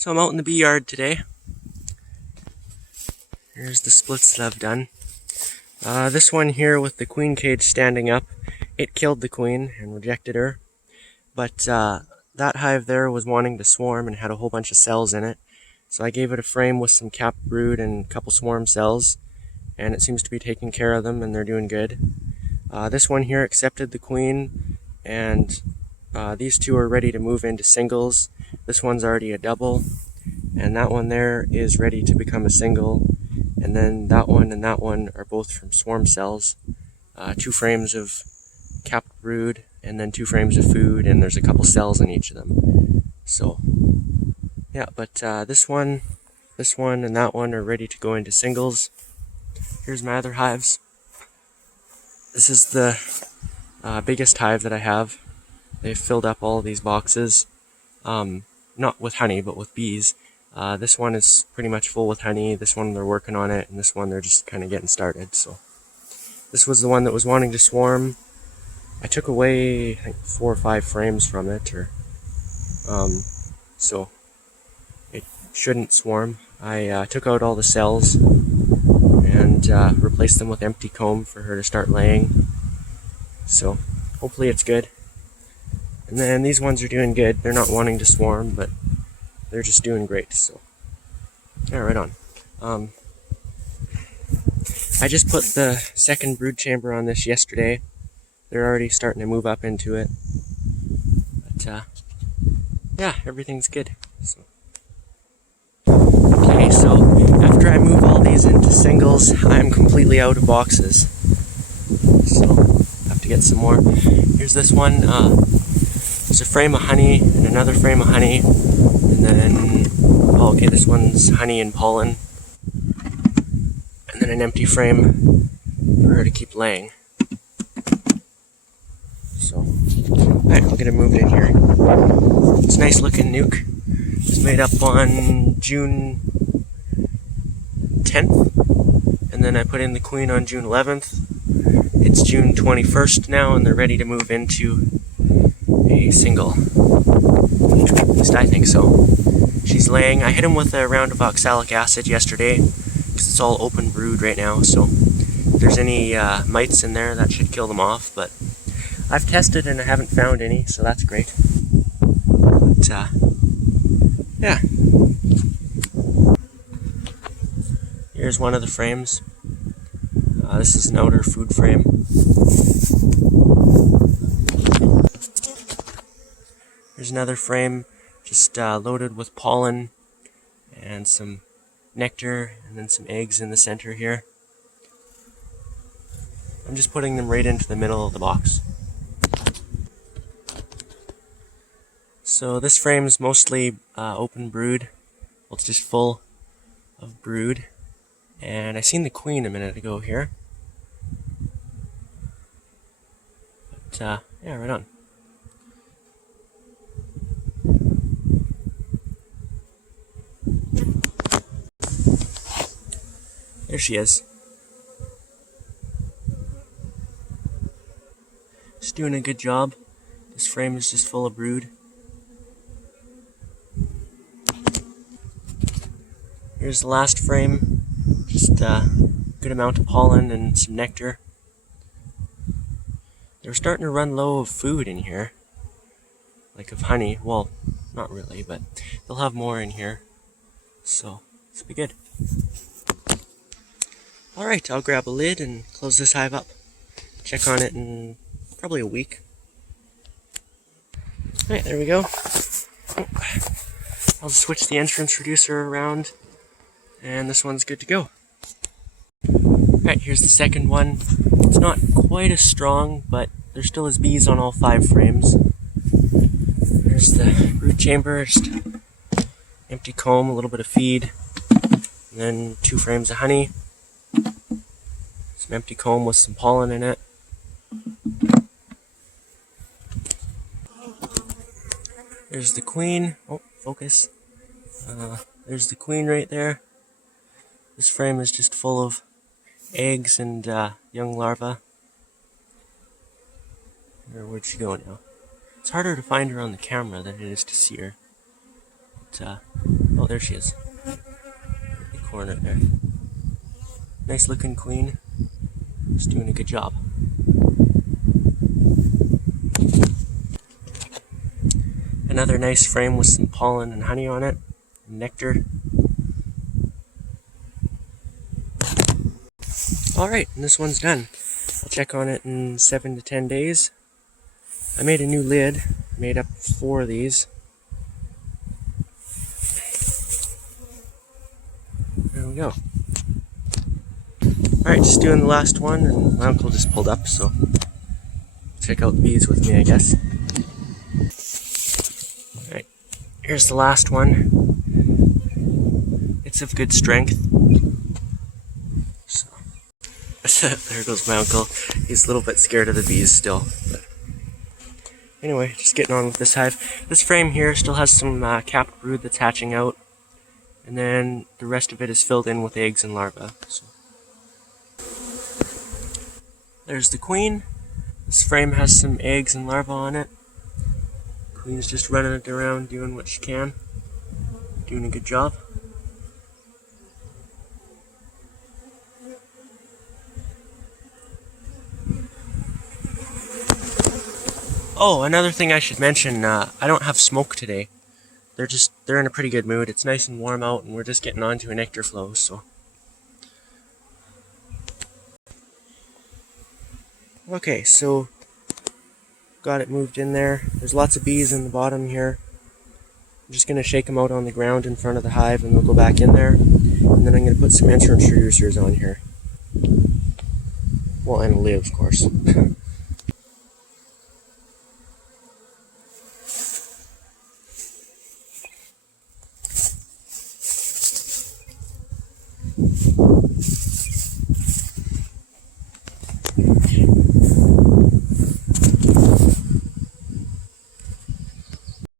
So I'm out in the bee yard today. Here's the splits that I've done. This one here with the queen cage standing up, it killed the queen and rejected her. But that hive there was wanting to swarm and had a whole bunch of cells in it. So I gave it a frame with some capped brood and a couple swarm cells, and it seems to be taking care of them and they're doing good. This one here accepted the queen, and these two are ready to move into singles. This one's already a double, and that one there is ready to become a single, and then that one and that one are both from swarm cells. 2 frames of capped brood, and then 2 frames of food, and there's a couple cells in each of them. So yeah, but this one, and that one are ready to go into singles. Here's my other hives. This is the biggest hive that I have. They've filled up all these boxes, not with honey, but with bees. This one is pretty much full with honey, this one they're working on it, and this one they're just kind of getting started. So this was the one that was wanting to swarm. I took away, I think, 4 or 5 frames from it, so it shouldn't swarm. I took out all the cells and replaced them with empty comb for her to start laying. So hopefully it's good. And then these ones are doing good. They're not wanting to swarm, but they're just doing great. So yeah, right on. I just put the second brood chamber on this yesterday. They're already starting to move up into it. But yeah, everything's good. So. Okay, so after I move all these into singles, I'm completely out of boxes. So I have to get some more. Here's this one. There's a frame of honey and another frame of honey, and then, oh okay, this one's honey and pollen, and then an empty frame for her to keep laying. So, alright, I'll get it moved in here. It's a nice looking nuke. It's made up on June 10th, and then I put in the queen on June 11th. It's June 21st now, and they're ready to move into a single. At least I think so. She's laying. I hit him with a round of oxalic acid yesterday, because it's all open brood right now, so if there's any mites in there, that should kill them off, but I've tested and I haven't found any, so that's great. But yeah. Here's one of the frames. This is an outer food frame. Here's another frame, just loaded with pollen and some nectar, and then some eggs in the center here. I'm just putting them right into the middle of the box. So this frame's mostly open brood. Well, it's just full of brood. And I seen the queen a minute ago here. But yeah, right on. There she is. Just doing a good job. This frame is just full of brood. Here's the last frame. Just a good amount of pollen and some nectar. They're starting to run low of food in here. Like of honey. Well, not really, but they'll have more in here. So, this will be good. Alright, I'll grab a lid and close this hive up. Check on it in probably a week. Alright, there we go. Oh. I'll just switch the entrance reducer around, and this one's good to go. Alright, here's the second one. It's not quite as strong, but there still is bees on all 5 frames. There's the brood chamber, just empty comb, a little bit of feed, and then 2 frames of honey. Some empty comb with some pollen in it. There's the queen. Oh, focus. There's the queen right there. This frame is just full of eggs and young larvae. Where'd she go now? It's harder to find her on the camera than it is to see her. But, oh, there she is. In the corner there. Nice looking queen. Just doing a good job. Another nice frame with some pollen and honey on it, nectar. Alright, and this one's done. I'll check on it in 7 to 10 days. I made a new lid, made up 4 of these. There we go. Alright, just doing the last one, and my uncle just pulled up, so check out the bees with me, I guess. Alright, here's the last one. It's of good strength. So. There goes my uncle. He's a little bit scared of the bees still. But anyway, just getting on with this hive. This frame here still has some capped brood that's hatching out. And then the rest of it is filled in with eggs and larvae. So. There's the queen. This frame has some eggs and larvae on it. Queen's just running it around doing what she can. Doing a good job. Oh, another thing I should mention, I don't have smoke today. They're in a pretty good mood. It's nice and warm out and we're just getting on to a nectar flow, so. Okay, so got it moved in there. There's lots of bees in the bottom here. I'm just going to shake them out on the ground in front of the hive and they'll go back in there. And then I'm going to put some entrance reducers on here. Well, and a lid, of course.